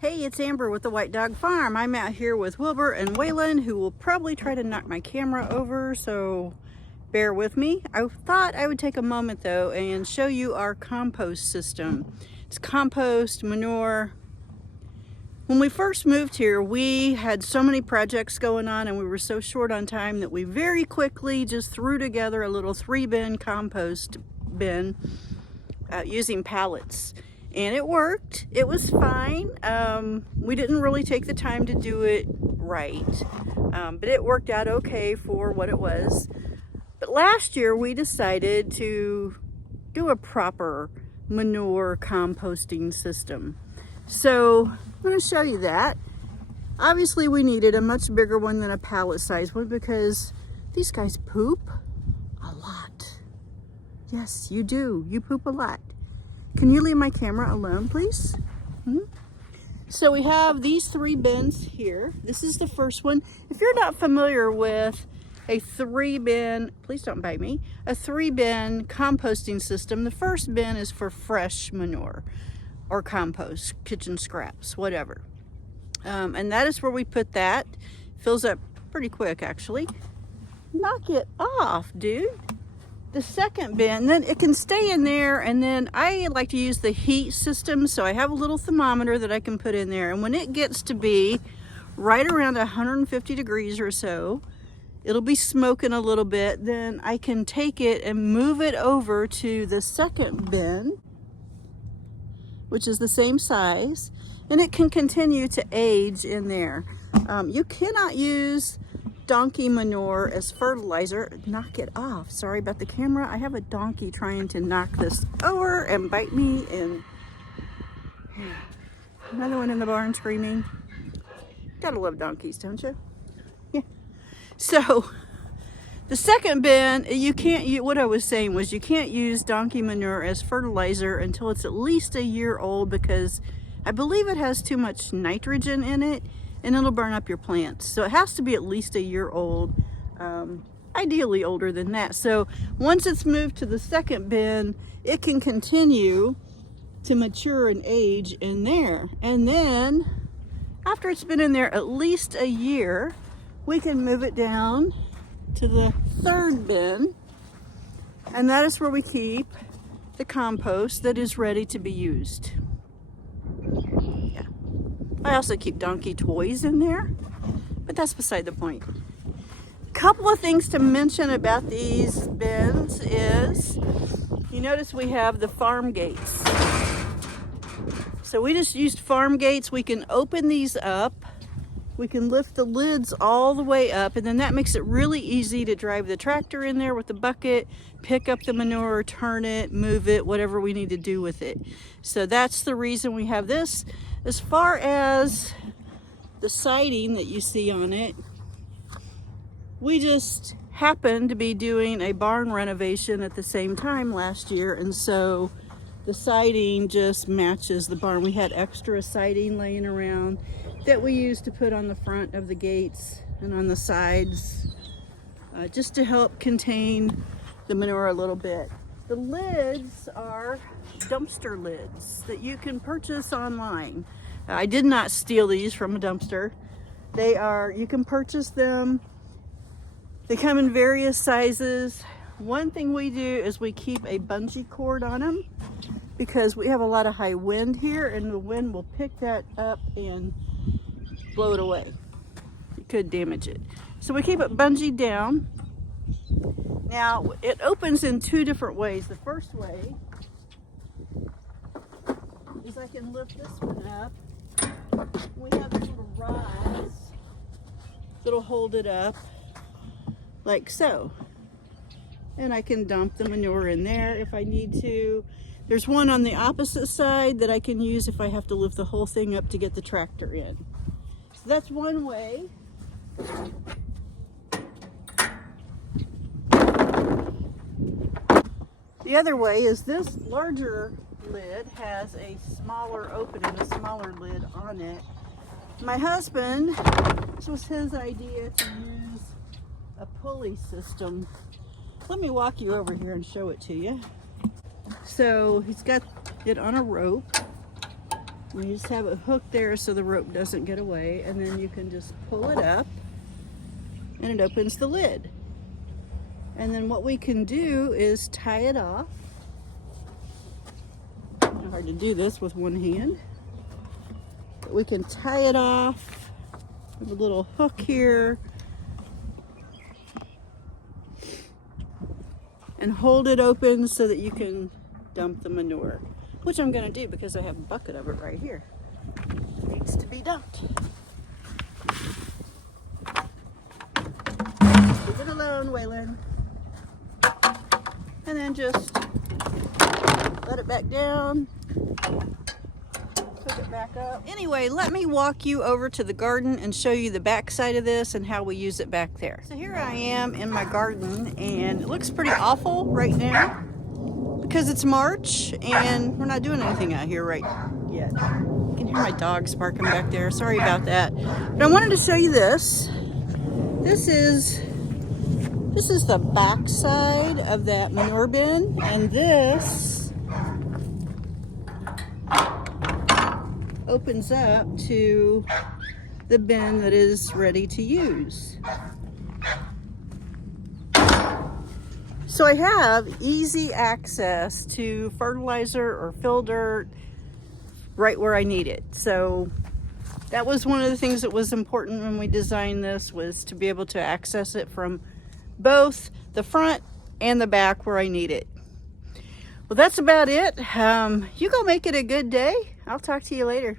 Hey, it's Amber with the White Dog Farm. I'm out here with Wilbur and Waylon, who will probably try to knock my camera over, so bear with me. I thought I would take a moment though and show you our compost system. It's compost, manure. When we first moved here, we had so many projects going on and we were so short on time that we very quickly just threw together a little 3-bin compost bin using pallets. And it worked. It was fine. We didn't really take the time to do it right, but it worked out okay for what it was. But last year we decided to do a proper manure composting system. So I'm going to show you that. Obviously we needed a much bigger one than a pallet size one because these guys poop a lot. Yes, you do. You poop a lot. Can you leave my camera alone, please? So we have these 3 bins here. This is the first one. If you're not familiar with a 3-bin, please don't bite me, a 3-bin composting system, the first bin is for fresh manure or compost, kitchen scraps, whatever. And that is where we put that. Fills up pretty quick, actually. Knock it off, dude. The second bin, then it can stay in there, and then I like to use the heat system, so I have a little thermometer that I can put in there, and when it gets to be right around 150 degrees or so, it'll be smoking a little bit, then I can take it and move it over to the second bin, which is the same size, and it can continue to age in there. You cannot use donkey manure as fertilizer. Knock it off. Sorry about the camera. I have a donkey trying to knock this over and bite me, and another one in the barn screaming. Gotta love donkeys, don't you? Yeah. So the second bin, you can't use, what I was saying was you can't use donkey manure as fertilizer until it's at least a year old, because I believe it has too much nitrogen in it and it'll burn up your plants. So it has to be at least a year old, ideally older than that. So once it's moved to the second bin, it can continue to mature and age in there. And then after it's been in there at least a year, we can move it down to the third bin. And that is where we keep the compost that is ready to be used. I also keep donkey toys in there, but that's beside the point. A couple of things to mention about these bins is, you notice we have the farm gates. So we just used farm gates. We can open these up. We can lift the lids all the way up, and then that makes it really easy to drive the tractor in there with the bucket, pick up the manure, turn it, move it, whatever we need to do with it. So that's the reason we have this. As far as the siding that you see on it, we just happened to be doing a barn renovation at the same time last year, and so the siding just matches the barn. We had extra siding laying around that we used to put on the front of the gates and on the sides, just to help contain the manure a little bit. The lids are dumpster lids that you can purchase online. I did not steal these from a dumpster. You can purchase them. They come in various sizes. One thing we do is we keep a bungee cord on them because we have a lot of high wind here, and the wind will pick that up and blow it away. It could damage it. So we keep it bungee down. Now, it opens in 2 different ways. The first way is I can lift this one up. We have these little rods that'll hold it up like so. And I can dump the manure in there if I need to. There's one on the opposite side that I can use if I have to lift the whole thing up to get the tractor in. So that's one way. The other way is this larger lid has a smaller opening, a smaller lid on it. My husband, this was his idea to use a pulley system. Let me walk you over here and show it to you. So he's got it on a rope, You just have it hooked there so the rope doesn't get away, and then you can just pull it up and it opens the lid. And then what we can do is tie it off. Hard to do this with one hand, but we can tie it off with a little hook here and hold it open so that you can dump the manure, which I'm going to do because I have a bucket of it right here. It needs to be dumped. Leave it alone, Waylon. And then just let it back down. Pick it back up. Anyway, let me walk you over to the garden and show you the back side of this and how we use it back there. So here I am in my garden, and it looks pretty awful right now because it's March and we're not doing anything out here right yet. You can hear my dogs barking back there. Sorry about that. But I wanted to show you this. This is the back side of that manure bin, and this opens up to the bin that is ready to use. So I have easy access to fertilizer or fill dirt right where I need it. So that was one of the things that was important when we designed this, was to be able to access it from both the front and the back where I need it. Well, that's about it. You go make it a good day. I'll talk to you later.